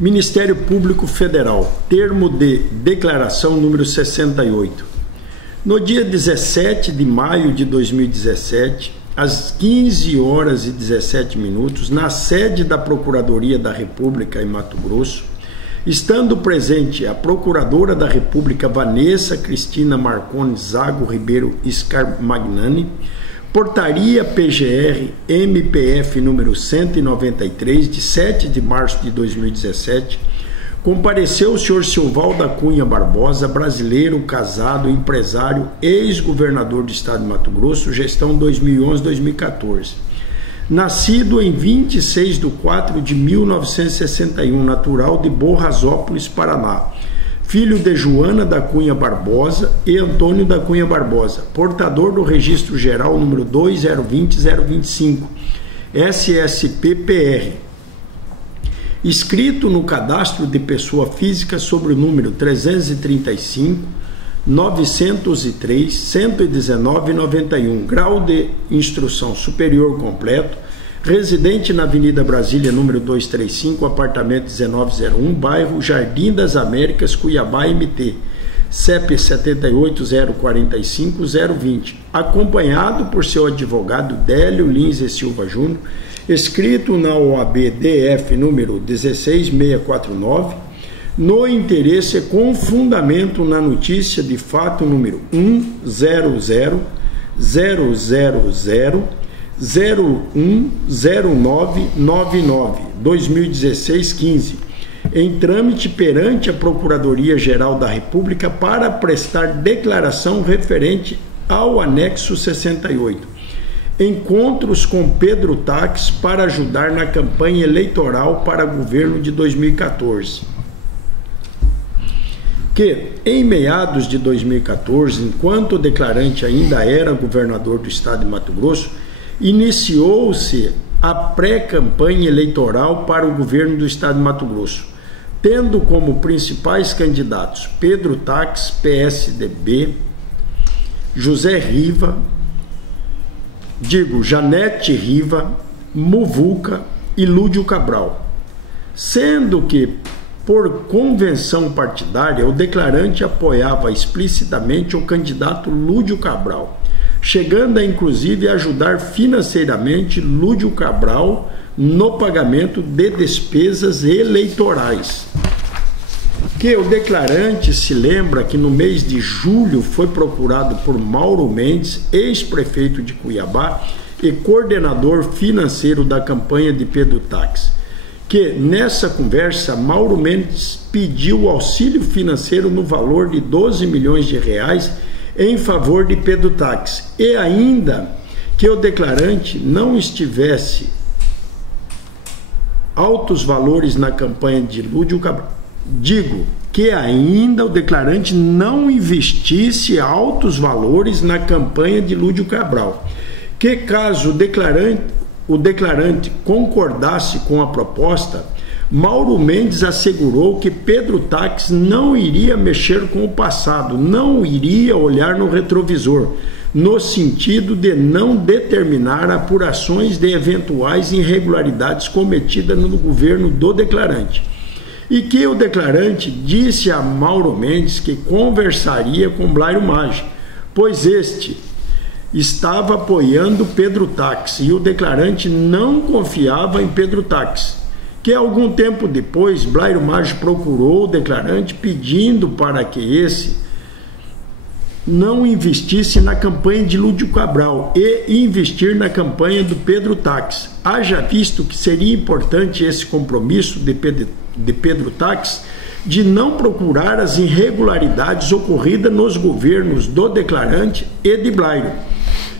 Ministério Público Federal, termo de declaração número 68. No dia 17 de maio de 2017, às 15 horas e 17 minutos, na sede da Procuradoria da República em Mato Grosso, estando presente a Procuradora da República Vanessa Cristina Marconi Zago Ribeiro Scarmagnani, Portaria PGR MPF número 193, de 7 de março de 2017, compareceu o senhor Silval da Cunha Barbosa, brasileiro, casado, empresário, ex-governador do estado de Mato Grosso, gestão 2011-2014. Nascido em 26 de 4 de 1961, natural de Borrasópolis, Paraná. Filho de Joana da Cunha Barbosa e Antônio da Cunha Barbosa, portador do Registro Geral número 2020025, SSPPR, inscrito no Cadastro de Pessoa Física sobre o número 335 903 119 91, grau de instrução superior completo, residente na Avenida Brasília, número 235, apartamento 1901, bairro Jardim das Américas, Cuiabá, MT, CEP 78045020, acompanhado por seu advogado Délio Lins e Silva Júnior, escrito na OAB DF número 16649, no interesse com fundamento na notícia de fato número 10000010999 2016-15, em trâmite perante a Procuradoria-Geral da República para prestar declaração referente ao anexo 68. Encontros com Pedro Taques para ajudar na campanha eleitoral para governo de 2014. Que, em meados de 2014, enquanto o declarante ainda era governador do estado de Mato Grosso, iniciou-se a pré-campanha eleitoral para o governo do estado de Mato Grosso, tendo como principais candidatos Pedro Taques, PSDB, Janete Riva, Muvuca e Lúdio Cabral, sendo que, por convenção partidária, o declarante apoiava explicitamente o candidato Lúdio Cabral, chegando a inclusive ajudar financeiramente Lúdio Cabral no pagamento de despesas eleitorais. Que o declarante se lembra que no mês de julho foi procurado por Mauro Mendes, ex-prefeito de Cuiabá e coordenador financeiro da campanha de Pedro Taques, que nessa conversa Mauro Mendes pediu auxílio financeiro no valor de 12 milhões de reais em favor de Pedro Taques, e ainda que o declarante não estivesse altos valores na campanha de Lúdio Cabral. Que ainda o declarante não investisse altos valores na campanha de Lúdio Cabral, que caso o declarante concordasse com a proposta, Mauro Mendes assegurou que Pedro Taques não iria mexer com o passado, não iria olhar no retrovisor, no sentido de não determinar apurações de eventuais irregularidades cometidas no governo do declarante. E que o declarante disse a Mauro Mendes que conversaria com Blairo Maggi, pois este estava apoiando Pedro Taques e o declarante não confiava em Pedro Taques. Que algum tempo depois, Blairo Maggi procurou o declarante pedindo para que esse não investisse na campanha de Lúdio Cabral e investir na campanha do Pedro Taques. Haja visto que seria importante esse compromisso de Pedro Taques de não procurar as irregularidades ocorridas nos governos do declarante e de Blairo,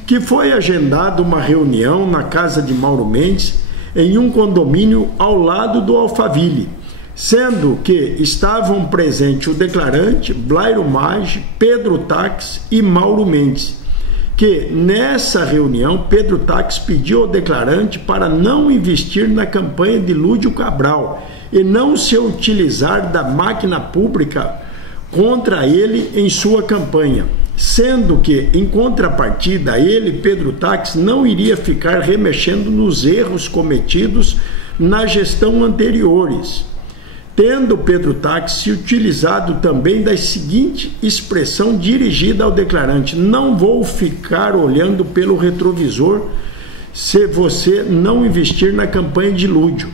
que foi agendada uma reunião na casa de Mauro Mendes em um condomínio ao lado do Alphaville, sendo que estavam presentes o declarante, Blairo Maggi, Pedro Taques e Mauro Mendes, que nessa reunião Pedro Taques pediu ao declarante para não investir na campanha de Lúdio Cabral e não se utilizar da máquina pública contra ele em sua campanha, sendo que, em contrapartida, ele, Pedro Taques, não iria ficar remexendo nos erros cometidos na gestão anteriores, tendo Pedro Táxi se utilizado também da seguinte expressão dirigida ao declarante: não vou ficar olhando pelo retrovisor se você não investir na campanha de Lúdio,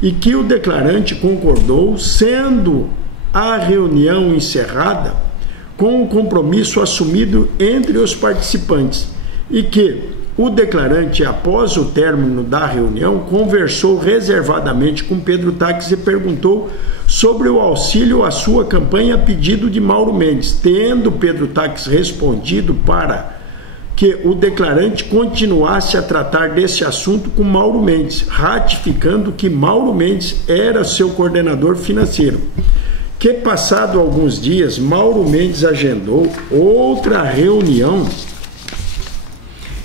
e que o declarante concordou, sendo a reunião encerrada com o compromisso assumido entre os participantes, e que o declarante, após o término da reunião, conversou reservadamente com Pedro Táxi e perguntou sobre o auxílio à sua campanha a pedido de Mauro Mendes, tendo Pedro Táxi respondido para que o declarante continuasse a tratar desse assunto com Mauro Mendes, ratificando que Mauro Mendes era seu coordenador financeiro. Que, passado alguns dias, Mauro Mendes agendou outra reunião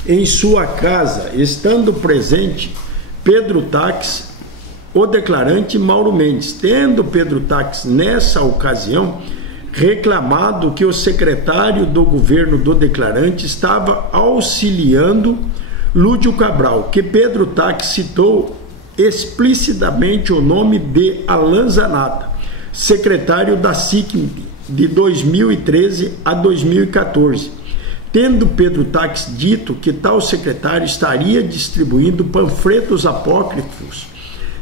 em sua casa, estando presente Pedro Táxi, o declarante Mauro Mendes, tendo Pedro Táxi, nessa ocasião, reclamado que o secretário do governo do declarante estava auxiliando Lúdio Cabral, que Pedro Táxi citou explicitamente o nome de Alan Zanata, secretário da SIC de 2013 a 2014, tendo Pedro Táxi dito que tal secretário estaria distribuindo panfletos apócrifos,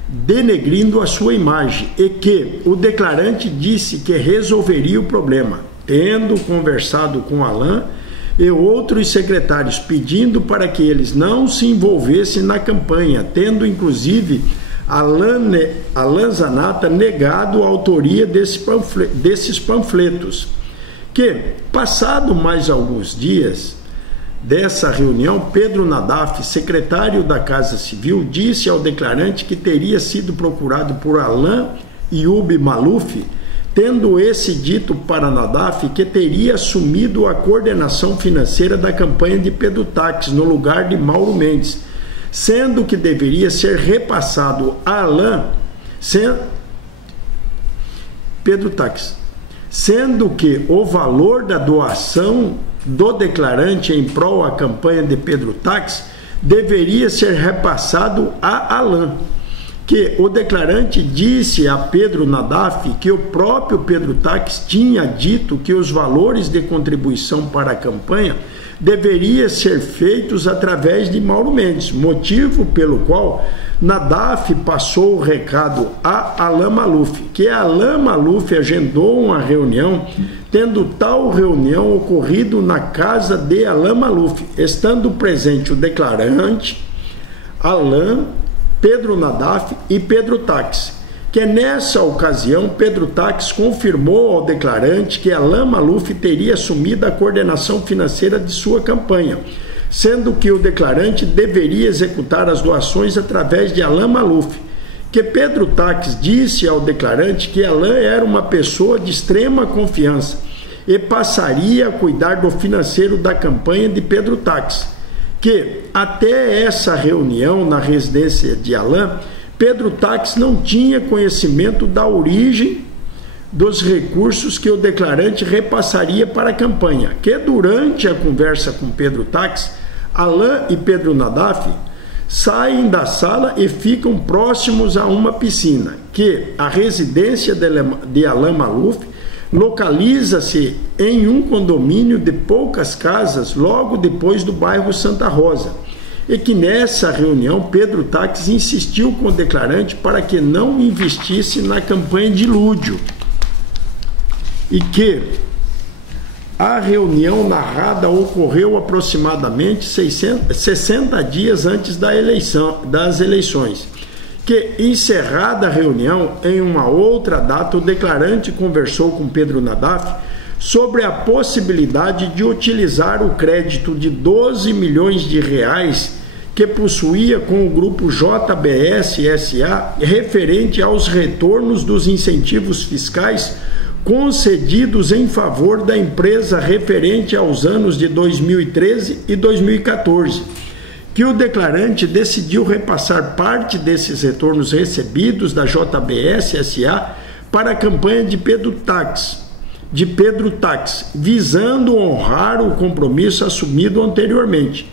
denegrindo a sua imagem, e que o declarante disse que resolveria o problema, tendo conversado com Alan e outros secretários, pedindo para que eles não se envolvessem na campanha, tendo inclusive Alan Zanata negado a autoria desses panfletos. Que, passado mais alguns dias dessa reunião, Pedro Nadaf, secretário da Casa Civil, disse ao declarante que teria sido procurado por Alan Yub Maluf, tendo esse dito para Nadaf que teria assumido a coordenação financeira da campanha de Pedro Táxi no lugar de Mauro Mendes, sendo que deveria ser repassado a Alan Pedro Táxi, sendo que o valor da doação do declarante em prol à campanha de Pedro Táxi deveria ser repassado a Alan, que o declarante disse a Pedro Nadaf que o próprio Pedro Táxi tinha dito que os valores de contribuição para a campanha deveriam ser feitos através de Mauro Mendes, motivo pelo qual Nadaf passou o recado a Alan Maluf, que Alan Maluf agendou uma reunião, tendo tal reunião ocorrido na casa de Alan Maluf, estando presente o declarante, Alan, Pedro Nadaf e Pedro Táxi, que nessa ocasião Pedro Táxi confirmou ao declarante que Alan Maluf teria assumido a coordenação financeira de sua campanha, sendo que o declarante deveria executar as doações através de Alan Maluf, que Pedro Táxi disse ao declarante que Alan era uma pessoa de extrema confiança e passaria a cuidar do financeiro da campanha de Pedro Táxi, que até essa reunião na residência de Alan, Pedro Táxi não tinha conhecimento da origem dos recursos que o declarante repassaria para a campanha, que durante a conversa com Pedro Táxi, Alan e Pedro Nadaf saem da sala e ficam próximos a uma piscina, que a residência de Alan Maluf localiza-se em um condomínio de poucas casas logo depois do bairro Santa Rosa, e que nessa reunião Pedro Táxi insistiu com o declarante para que não investisse na campanha de Lúdio, e que a reunião narrada ocorreu aproximadamente 60 dias antes das eleições, que, encerrada a reunião, em uma outra data, o declarante conversou com Pedro Nadaf sobre a possibilidade de utilizar o crédito de 12 milhões de reais que possuía com o grupo JBS SA referente aos retornos dos incentivos fiscais concedidos em favor da empresa referente aos anos de 2013 e 2014, que o declarante decidiu repassar parte desses retornos recebidos da JBS SA para a campanha de Pedro Táxi, visando honrar o compromisso assumido anteriormente,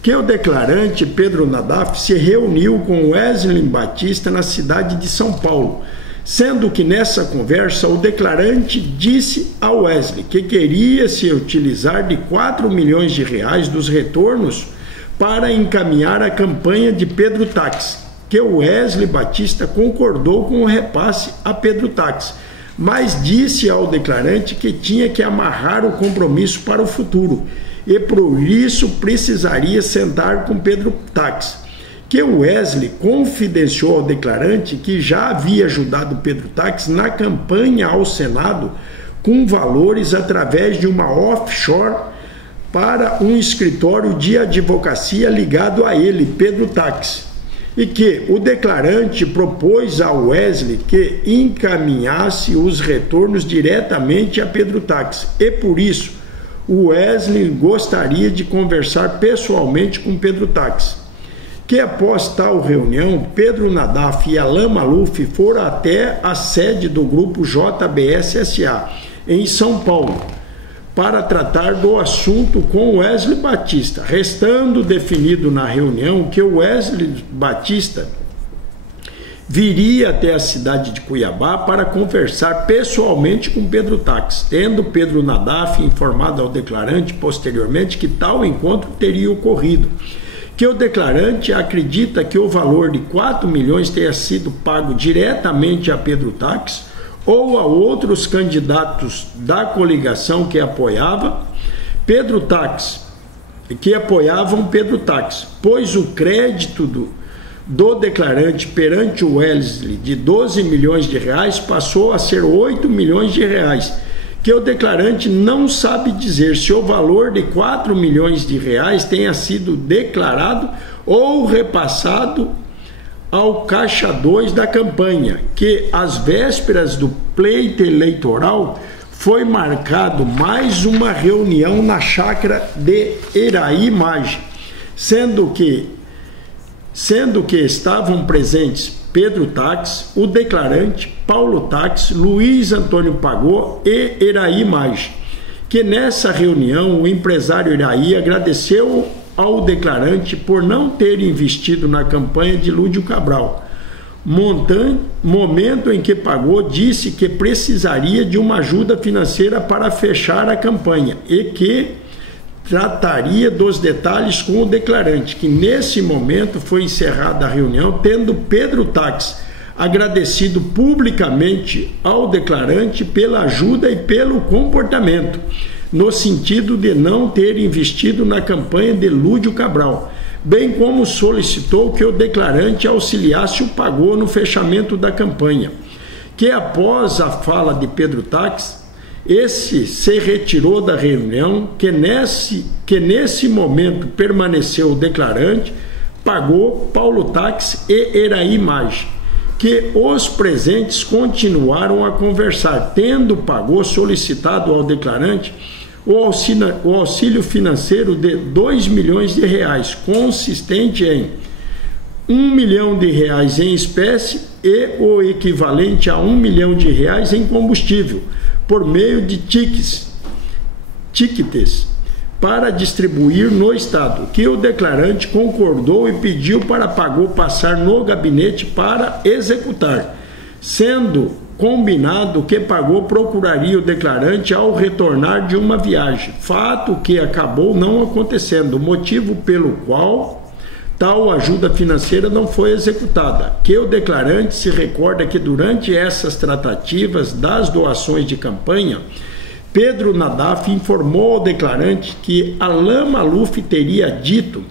que o declarante Pedro Nadaf se reuniu com Wesley Batista na cidade de São Paulo, sendo que nessa conversa o declarante disse a Wesley que queria se utilizar de 4 milhões de reais dos retornos para encaminhar a campanha de Pedro Táxi, que o Wesley Batista concordou com o repasse a Pedro Táxi, mas disse ao declarante que tinha que amarrar o compromisso para o futuro e por isso precisaria sentar com Pedro Táxi, que o Wesley confidenciou ao declarante que já havia ajudado Pedro Táxi na campanha ao Senado com valores através de uma offshore para um escritório de advocacia ligado a ele, Pedro Táxi, e que o declarante propôs ao Wesley que encaminhasse os retornos diretamente a Pedro Táxi, e por isso o Wesley gostaria de conversar pessoalmente com Pedro Táxi, que após tal reunião, Pedro Nadaf e Alain Malufi foram até a sede do grupo JBS S.A. em São Paulo, para tratar do assunto com Wesley Batista, restando definido na reunião que o Wesley Batista viria até a cidade de Cuiabá para conversar pessoalmente com Pedro Táxi, tendo Pedro Nadaf informado ao declarante posteriormente que tal encontro teria ocorrido, que o declarante acredita que o valor de 4 milhões tenha sido pago diretamente a Pedro Táxi ou a outros candidatos da coligação que apoiavam Pedro Táxi, pois o crédito do declarante perante o Wesley de 12 milhões de reais passou a ser 8 milhões de reais, que o declarante não sabe dizer se o valor de 4 milhões de reais tenha sido declarado ou repassado ao caixa 2 da campanha, que às vésperas do pleito eleitoral foi marcado mais uma reunião na chácara de Iraí Maggi, sendo que estavam presentes Pedro Táxi, o declarante, Paulo Táxi, Luiz Antônio Pagô e Iraí Maggi, que nessa reunião o empresário Iraí agradeceu ao declarante por não ter investido na campanha de Lúdio Cabral, momento em que Pagô disse que precisaria de uma ajuda financeira para fechar a campanha e que trataria dos detalhes com o declarante, que nesse momento foi encerrada a reunião, tendo Pedro Táxi agradecido publicamente ao declarante pela ajuda e pelo comportamento, no sentido de não ter investido na campanha de Lúdio Cabral, bem como solicitou que o declarante auxiliasse o Pagô no fechamento da campanha, que após a fala de Pedro Táxi, esse se retirou da reunião, que nesse momento permaneceu o declarante, Pagô, Paulo Táxi e Iraí Maggi, que os presentes continuaram a conversar, tendo Pagô solicitado ao declarante o auxílio financeiro de 2 milhões de reais, consistente em 1 milhão de reais em espécie e o equivalente a 1 milhão de reais em combustível, por meio de tickets para distribuir no estado, que o declarante concordou e pediu para Pagô passar no gabinete para executar, sendo combinado que Pagô procuraria o declarante ao retornar de uma viagem, fato que acabou não acontecendo, motivo pelo qual tal ajuda financeira não foi executada, que o declarante se recorda que durante essas tratativas das doações de campanha, Pedro Nadaf informou ao declarante que Alain Malufi teria dito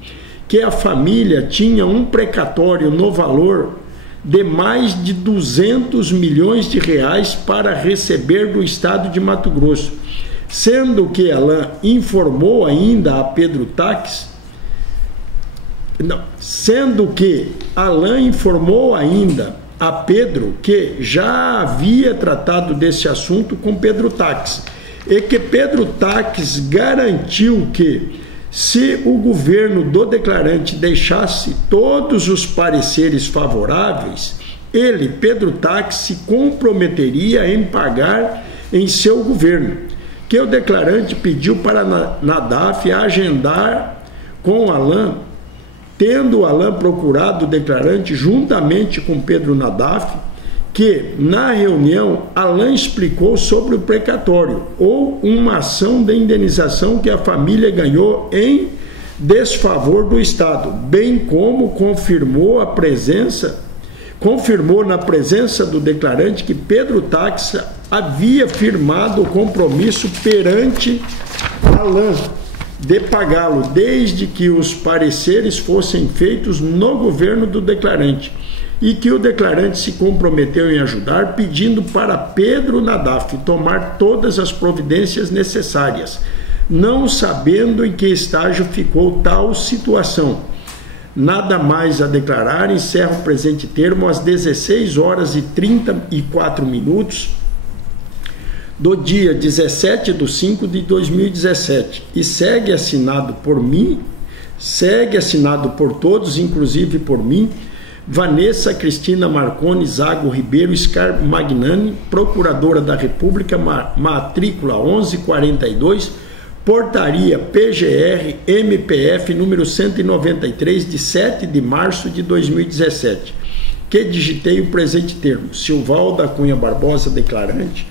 que a família tinha um precatório no valor de mais de 200 milhões de reais para receber do estado de Mato Grosso, sendo que Alain informou ainda a Pedro Táxi, a Pedro que já havia tratado desse assunto com Pedro Táxi e que Pedro Táxi garantiu que, se o governo do declarante deixasse todos os pareceres favoráveis, ele, Pedro Táxi, se comprometeria em pagar em seu governo, que o declarante pediu para Nadaf agendar com Alain, tendo Alain procurado o declarante juntamente com Pedro Nadaf, que, na reunião, Alain explicou sobre o precatório ou uma ação de indenização que a família ganhou em desfavor do Estado, bem como confirmou na presença do declarante que Pedro Taxa havia firmado o compromisso perante Alain de pagá-lo, desde que os pareceres fossem feitos no governo do declarante, e que o declarante se comprometeu em ajudar, pedindo para Pedro Nadaf tomar todas as providências necessárias, não sabendo em que estágio ficou tal situação. Nada mais a declarar, encerra o presente termo às 16h34 do dia 17/5/2017 e segue assinado por mim, todos, inclusive por mim, Vanessa Cristina Marconi Zago Ribeiro Scar Magnani, Procuradora da República, matrícula 1142, Portaria PGR MPF número 193, de 7 de março de 2017, que digitei o presente termo. Silval da Cunha Barbosa, declarante.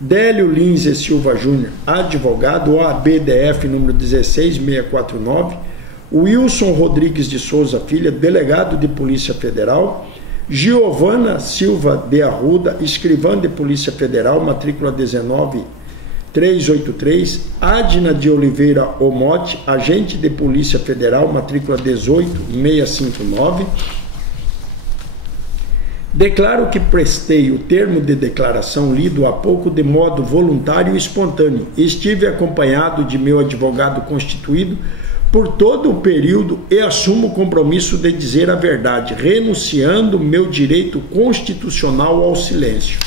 Délio Lins e Silva Júnior, advogado, OAB-DF número 16649. Wilson Rodrigues de Souza Filho, delegado de Polícia Federal. Giovana Silva de Arruda, escrivã de Polícia Federal, matrícula 19383. Adna de Oliveira Omote, agente de Polícia Federal, matrícula 18659. Declaro que prestei o termo de declaração lido há pouco de modo voluntário e espontâneo. Estive acompanhado de meu advogado constituído por todo o período e assumo o compromisso de dizer a verdade, renunciando meu direito constitucional ao silêncio.